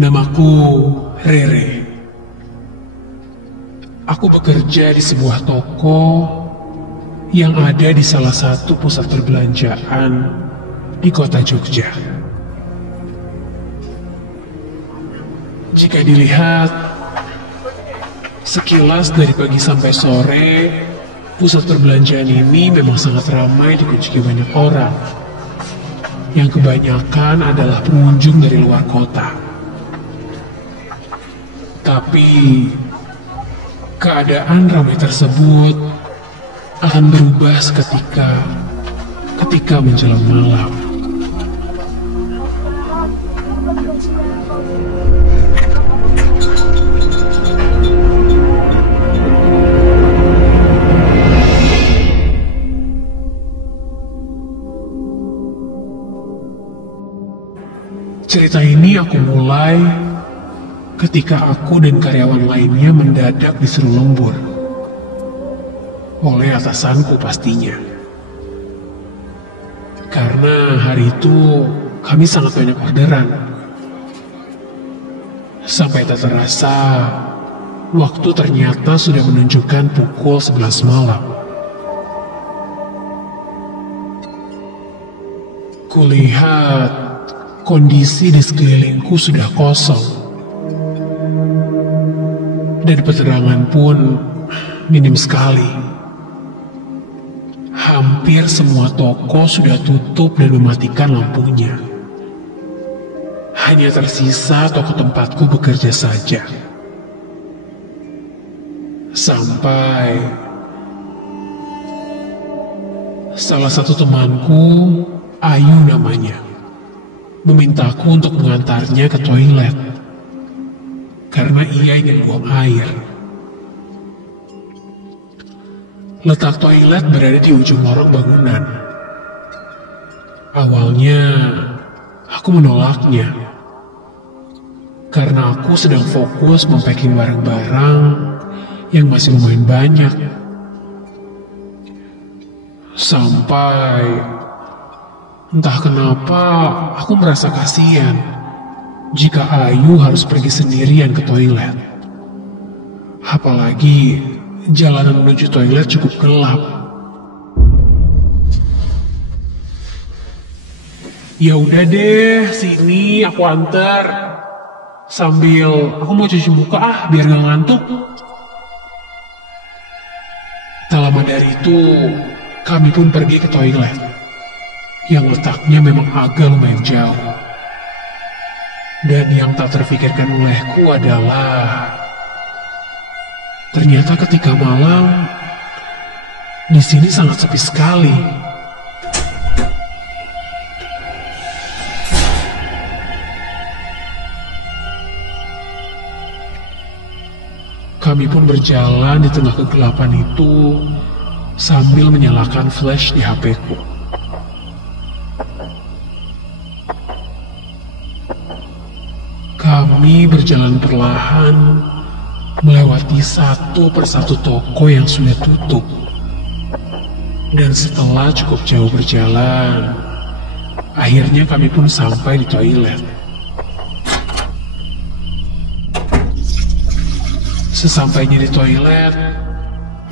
Namaku Rere. Aku bekerja di sebuah toko yang ada di salah satu pusat perbelanjaan di kota Jogja. Jika dilihat sekilas dari pagi sampai sore, pusat perbelanjaan ini memang sangat ramai dikunjungi banyak orang, yang kebanyakan adalah pengunjung dari luar kota. Tapi keadaan ramai tersebut akan berubah ketika menjelang malam. Cerita ini aku mulai ketika aku dan karyawan lainnya mendadak disuruh lembur oleh atasanku pastinya. Karena hari itu kami sangat banyak orderan. Sampai tak terasa, waktu ternyata sudah menunjukkan pukul 11 malam. Kulihat kondisi di sekelilingku sudah kosong, dan penerangan pun minim sekali. Hampir semua toko sudah tutup dan mematikan lampunya. Hanya tersisa toko tempatku bekerja saja. Sampai salah satu temanku, Ayu namanya, memintaku untuk mengantarnya ke toilet karena ia ingin buang air. Letak toilet berada di ujung lorong bangunan. Awalnya aku menolaknya karena aku sedang fokus mempacking barang-barang yang masih lumayan banyak. Sampai entah kenapa aku merasa kasihan jika Ayu harus pergi sendirian ke toilet. Apalagi jalanan menuju toilet cukup gelap. Ya udah deh, sini aku antar. Sambil aku mau cuci muka biar gak ngantuk. Tak lama dari itu, kami pun pergi ke toilet yang letaknya memang agak lumayan jauh. Dan yang tak terfikirkan olehku adalah ternyata ketika malam di sini sangat sepi sekali. Kami pun berjalan di tengah kegelapan itu sambil menyalakan flash di HP-ku. Kami berjalan perlahan melewati satu persatu toko yang sudah tutup. Dan setelah cukup jauh berjalan, akhirnya kami pun sampai di toilet. Sesampainya di toilet,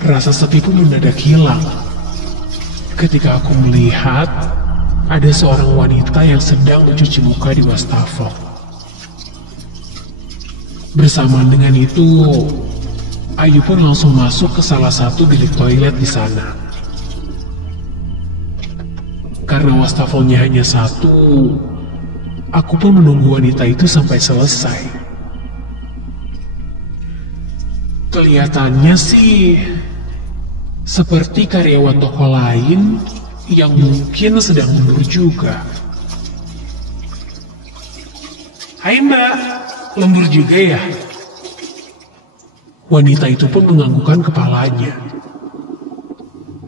rasa sepi pun mendadak hilang ketika aku melihat ada seorang wanita yang sedang mencuci muka di wastafel. Bersamaan dengan itu, Ayu pun langsung masuk ke salah satu bilik toilet di sana. Karena wastafelnya hanya satu, aku pun menunggu wanita itu sampai selesai. Kelihatannya sih seperti karyawan toko lain yang mungkin sedang mundur juga. Hai Mbak, lembur juga ya? Wanita itu pun menganggukkan kepalanya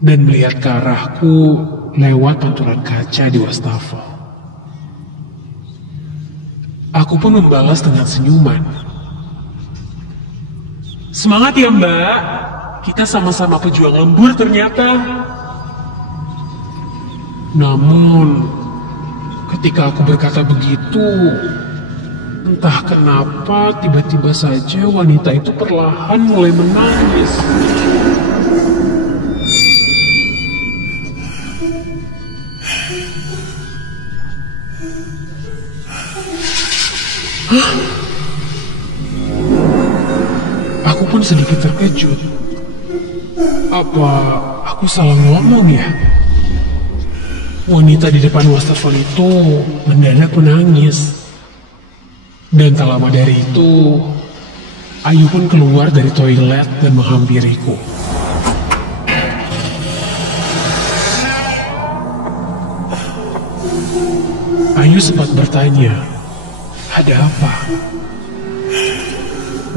dan melihat ke arahku lewat pantulan kaca di wastafel. Aku pun membalas dengan senyuman. Semangat ya Mbak, kita sama-sama pejuang lembur ternyata. Namun, ketika aku berkata begitu, Entah kenapa tiba-tiba saja wanita itu perlahan mulai menangis. Hah? Aku pun sedikit terkejut. Apa aku salah ngomong ya? Wanita di depan wastafel itu mendadak menangis. Dan tak lama dari itu, Ayu pun keluar dari toilet dan menghampiriku. Ayu sempat bertanya, ada apa?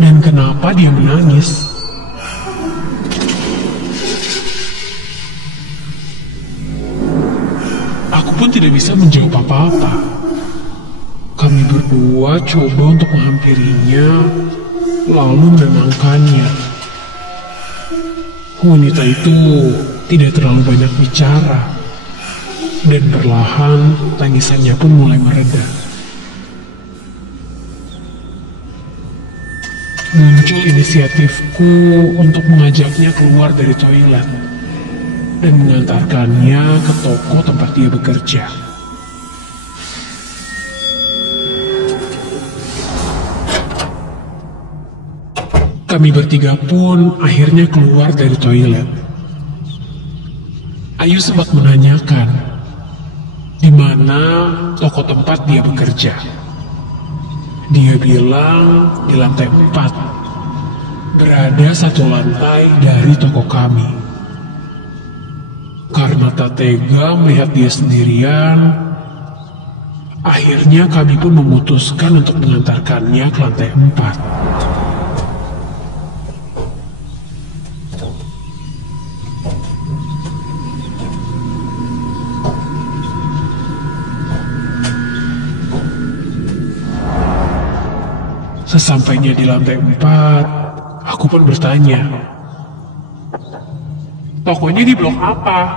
Dan kenapa dia menangis? Aku pun tidak bisa menjawab apa-apa. Kami berdua coba untuk menghampirinya, lalu menenangkannya. Wanita itu tidak terlalu banyak bicara, dan perlahan tangisannya pun mulai mereda. Muncul inisiatifku untuk mengajaknya keluar dari toilet dan mengantarkannya ke toko tempat dia bekerja. Kami bertiga pun akhirnya keluar dari toilet. Ayu sempat menanyakan di mana toko tempat dia bekerja. Dia bilang di lantai 4, berada satu lantai dari toko kami. Karena tak tega melihat dia sendirian, akhirnya kami pun memutuskan untuk mengantarkannya ke lantai 4. Sesampainya di lantai 4, aku pun bertanya, tokonya di blok apa?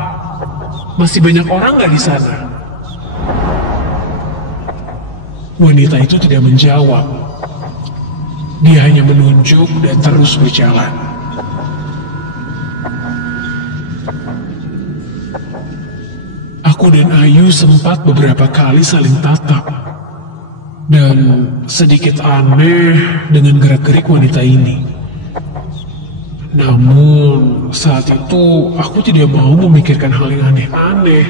Masih banyak orang nggak di sana? Wanita itu tidak menjawab. Dia hanya menunjuk dan terus berjalan. Aku dan Ayu sempat beberapa kali saling tatap. Dan sedikit aneh dengan gerak-gerik wanita ini. Namun saat itu aku tidak mau memikirkan hal yang aneh-aneh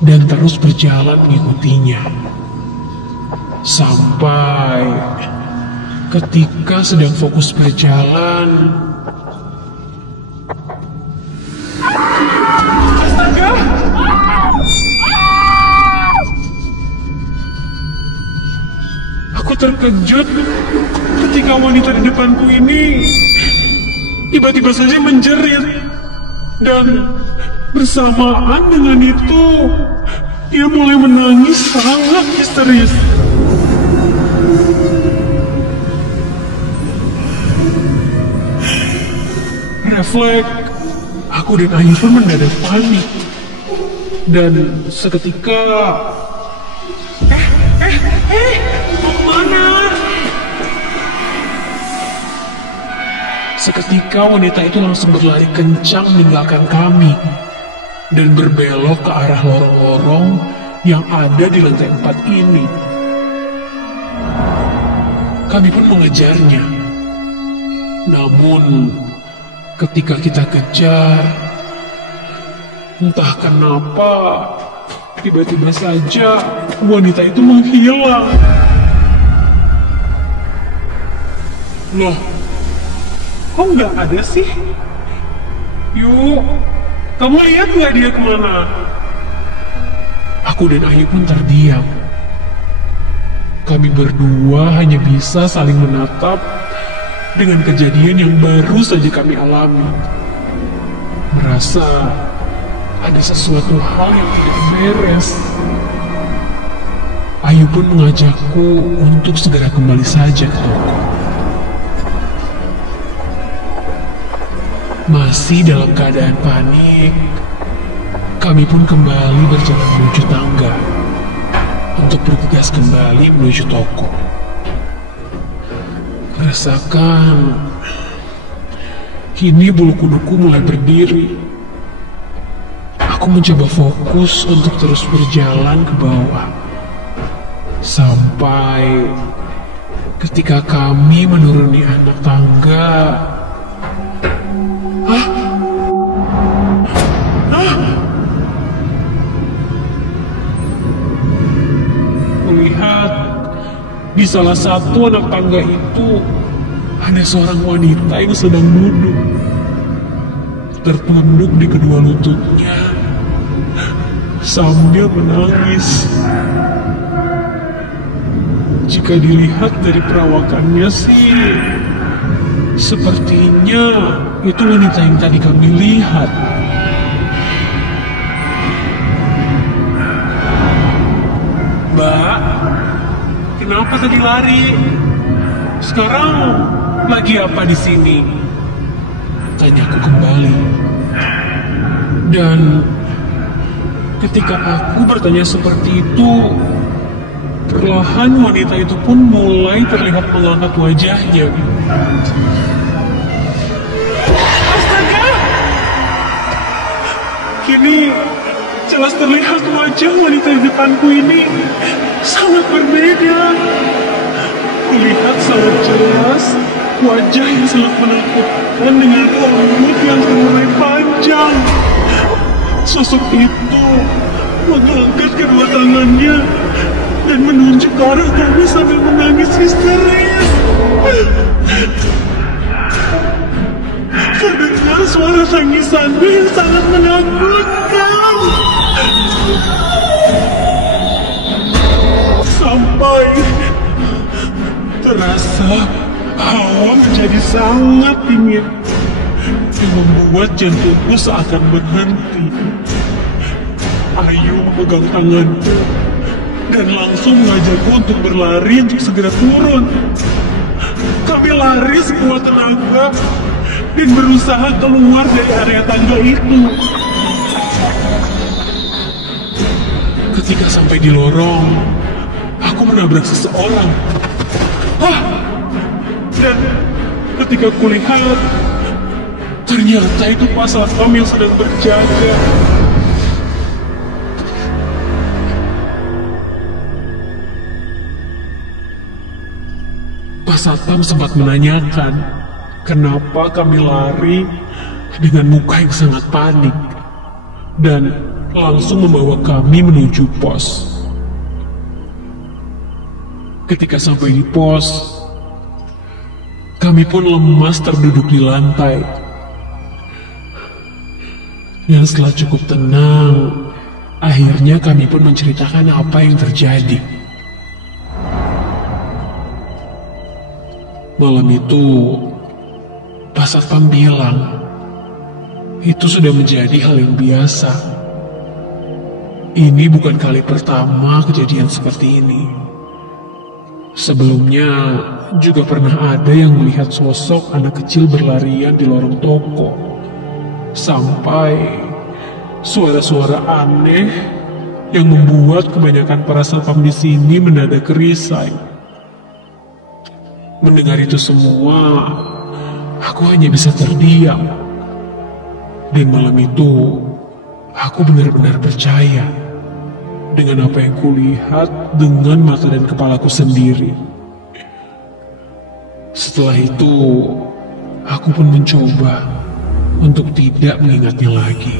dan terus berjalan mengikutinya. Sampai ketika sedang fokus berjalan, astaga! Aku terkejut ketika wanita di depanku ini tiba-tiba saja menjerit. Dan bersamaan dengan itu, dia mulai menangis sangat histeris. Refleks, aku dan Ayu pun mendadak panik. Dan seketika, mau kemana? Seketika wanita itu langsung berlari kencang meninggalkan kami dan berbelok ke arah lorong-lorong yang ada di lantai 4 ini. Kami pun mengejarnya. Namun ketika kita kejar, entah kenapa tiba-tiba saja wanita itu menghilang. Loh, kok nggak ada sih? Yuk, kamu lihat nggak dia kemana? Aku dan Ayu pun terdiam. Kami berdua hanya bisa saling menatap dengan kejadian yang baru saja kami alami. Merasa ada sesuatu hal yang tidak beres. Ayu pun mengajakku untuk segera kembali saja ke toko. Masih dalam keadaan panik, kami pun kembali berjalan menuju tangga. untuk bergegas kembali menuju toko. Rasakan kini bulu kuduku mulai berdiri. Aku mencoba fokus untuk terus berjalan ke bawah. Sampai ketika kami menuruni anak tangga. Melihat di salah satu anak tangga itu ada seorang wanita yang sedang duduk, tertunduk di kedua lututnya sambil menangis. Jika dilihat dari perawakannya sih, sepertinya itu wanita yang tadi kami lihat. Mbak, kenapa tadi lari? Sekarang lagi apa di sini? Tanyaku kembali. Dan ketika aku bertanya seperti itu, perlahan wanita itu pun mulai terlihat mengangkat wajahnya. Astaga! Kini jelas terlihat wajah wanita di depanku ini sangat berbeda. Kulihat sangat jelas wajah yang sangat menakutkan dengan rambut yang terurai panjang. Sosok itu mengangkat kedua tangannya dan menunjuk ke arah kami sambil menangis histeris. Terdengar suara tangisannya yang sangat menakutkan. Sampai terasa hawa menjadi sangat dingin yang membuat jantungku seakan berhenti. Ayu memegang tanganku dan langsung mengajakku untuk berlari untuk segera turun. Kami lari sekuat tenaga dan berusaha keluar dari area tangga itu. Ketika sampai di lorong, aku menabrak seseorang. Dan ketika kulihat, ternyata itu Pak Satpam yang sedang berjaga. Pak Satpam sempat menanyakan kenapa kami lari dengan muka yang sangat panik dan langsung membawa kami menuju pos. Ketika sampai di pos, kami pun lemas terduduk di lantai. Dan setelah cukup tenang, akhirnya kami pun menceritakan apa yang terjadi. Malam itu, Pak Satpam bilang, itu sudah menjadi hal yang biasa. Ini bukan kali pertama kejadian seperti ini. Sebelumnya, juga pernah ada yang melihat sosok anak kecil berlarian di lorong toko. Sampai suara-suara aneh yang membuat kebanyakan para satpam di sini mendadak risai. Mendengar itu semua, aku hanya bisa terdiam. Dan malam itu, aku benar-benar percaya dengan apa yang kulihat dengan mata dan kepalaku sendiri. Setelah itu, aku pun mencoba untuk tidak mengingatnya lagi.